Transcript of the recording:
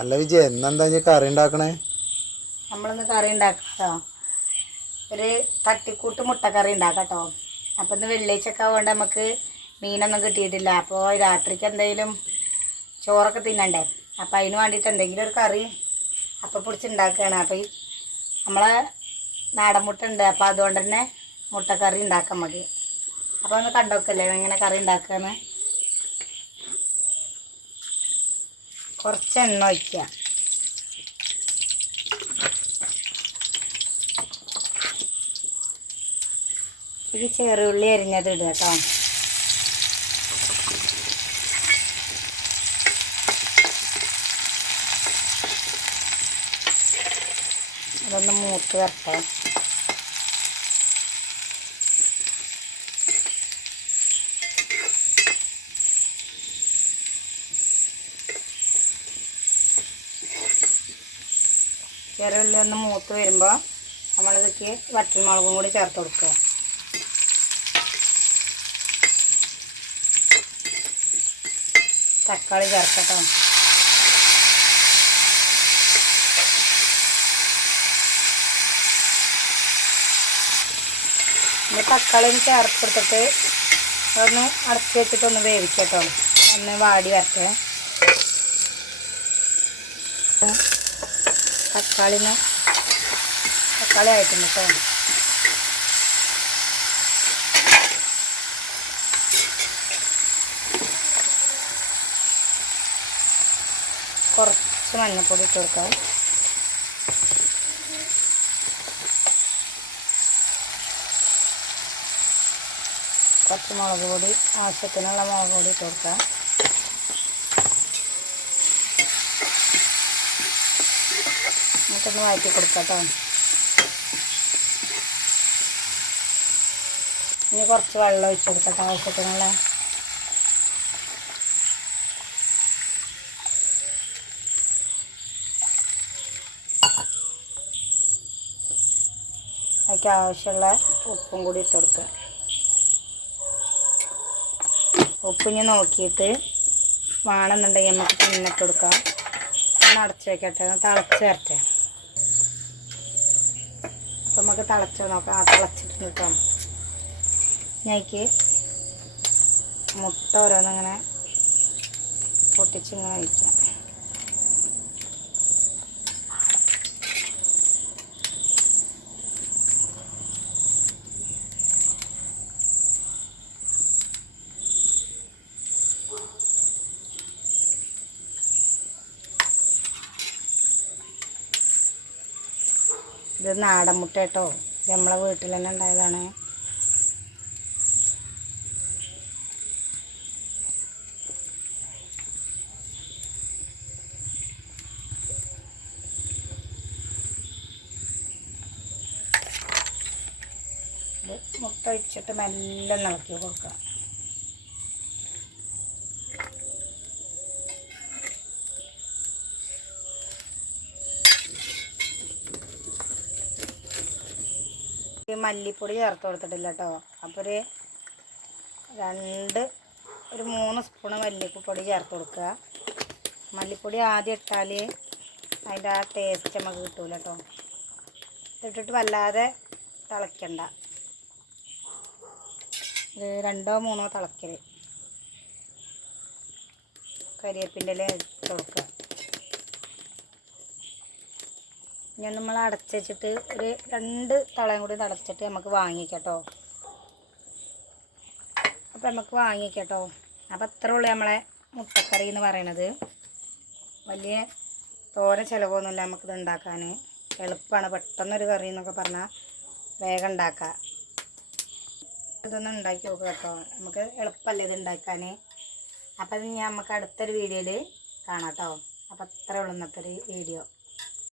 അല്ല വിജയ ഇന്നെന്താ കറി ഉണ്ടാക്കണേ? നമ്മളിന്ന് കറി ഉണ്ടാക്കട്ടോ, ഒരു തട്ടിക്കൂട്ട് മുട്ടക്കറി ഉണ്ടാക്കട്ടോ. അപ്പം ഇന്ന് വെള്ളിയാഴ്ചയൊക്കെ ആവുകൊണ്ട് നമുക്ക് മീനൊന്നും കിട്ടിയിട്ടില്ല. അപ്പോൾ രാത്രിക്ക് എന്തെങ്കിലും ചോറൊക്കെ തിന്നണ്ടേ, അപ്പം അതിന് വേണ്ടിയിട്ട് എന്തെങ്കിലും ഒരു കറി അപ്പം പിടിച്ചുണ്ടാക്കുകയാണ്. അപ്പോൾ ഈ നമ്മളെ നാടൻ മുട്ട ഉണ്ട്, അപ്പോൾ അതുകൊണ്ട് തന്നെ മുട്ടക്കറി ഉണ്ടാക്കാൻ മതി. അപ്പോൾ ഒന്ന് കണ്ടോക്കല്ലേ എങ്ങനെ കറി ഉണ്ടാക്കുകയെന്ന്. കുറച്ച് എണ്ണ ഒഴിക്കുക. ഇത് ചെറുള്ളി അരിഞ്ഞത് ഇടുക കേട്ടോ. അതൊന്ന് മൂത്ത് വരട്ടെ. ചെറുള്ളി ഒന്ന് മൂത്ത് വരുമ്പോൾ നമ്മളിതൊക്കെ വറ്റൽമുളകും കൂടി ചേർത്ത് കൊടുക്കുക. തക്കാളി ചേർക്കട്ടോ. ഇനി തക്കാളി ഒന്ന് ചേർത്ത് കൊടുത്തിട്ട് അതൊന്ന് അടച്ച് വെച്ചിട്ടൊന്ന് വേവിക്കട്ടോ, ഒന്ന് വാടി വരട്ടെ. തക്കാളി ആയിട്ടുണ്ട് കേട്ടോ. കുറച്ച് മഞ്ഞൾപ്പൊടി ഇട്ട് കൊടുക്കാം. കുറച്ച് മുളക് പൊടി, ആവശ്യത്തിനുള്ള മുളക് പൊടി ഇട്ട് കൊടുക്കാം. നമുക്കൊന്ന് വഴറ്റി കൊടുക്കാം കേട്ടോ. ഇനി കുറച്ച് വെള്ളം ഒഴിച്ച് കൊടുക്കട്ടെ ആവശ്യത്തിനുള്ള. അതിലേക്ക് ആവശ്യമുള്ള ഉപ്പും കൂടി ഇട്ട് കൊടുക്കുക. ഉപ്പിഞ്ഞ് നോക്കിയിട്ട് വേണമെന്നുണ്ടെങ്കിൽ നമുക്ക് പിന്നെ ഇട്ട് കൊടുക്കാം. ഒന്ന് അടച്ച് വയ്ക്കട്ടെ, തിളച്ച് വരട്ടെ. അപ്പം നമുക്ക് തിളച്ച് നോക്കാം. തിളച്ചിട്ട് നിൽക്കാം. ഞാക്ക് മുട്ട ഓരോന്നിങ്ങനെ പൊട്ടിച്ചിങ്ങനെ വയ്ക്കാം. ഇത് നാടൻ മുട്ട കേട്ടോ, ഇത് നമ്മളെ വീട്ടിൽ തന്നെ ഉണ്ടായതാണ്. ഇത് മുട്ട ഒഴിച്ചിട്ട് മെല്ലെ ഇളക്കി കൊടുക്കാം. മല്ലിപ്പൊടി ചേർത്ത് കൊടുത്തിട്ടില്ല കേട്ടോ. അപ്പോൾ ഒരു 3 സ്പൂണ് മല്ലിപ്പൊടി ചേർത്ത് കൊടുക്കുക. മല്ലിപ്പൊടി ആദ്യം ഇട്ടാൽ അതിൻ്റെ ആ ടേസ്റ്റ് നമുക്ക് കിട്ടൂല കേട്ടോ. ഇട്ടിട്ട് വല്ലാതെ തിളയ്ക്കണ്ട, ഒരു 2-3 തിളക്കൽ. കരിവേപ്പിൻ്റെ ഇല ഇട്ട് കൊടുക്കുക. ഞാൻ നമ്മൾ അടച്ച് വെച്ചിട്ട് ഒരു 2 തളയും കൂടി അടച്ചിട്ട് നമുക്ക് വാങ്ങിക്കട്ടോ. അപ്പോൾ നമുക്ക് വാങ്ങിക്കട്ടോ. അപ്പോൾ അത്രേ ഉള്ളൂ നമ്മളെ മുട്ടക്കറി എന്ന് പറയണത്. വലിയ തോര ചിലവൊന്നുമില്ല നമുക്കിത് ഉണ്ടാക്കാൻ. എളുപ്പമാണ്, പെട്ടെന്നൊരു കറി എന്നൊക്കെ പറഞ്ഞാൽ വേഗം ഉണ്ടാക്കാം. ഇതൊന്നും ഉണ്ടാക്കി നോക്കുക കേട്ടോ, നമുക്ക് എളുപ്പമല്ലേ ഇത് ഉണ്ടാക്കാൻ. അപ്പം ഇത് നമുക്ക് അടുത്തൊരു വീഡിയോയിൽ കാണാം കേട്ടോ. അപ്പോൾ അത്രേ ഉള്ളൂ ഇന്നത്തെ ഒരു വീഡിയോ.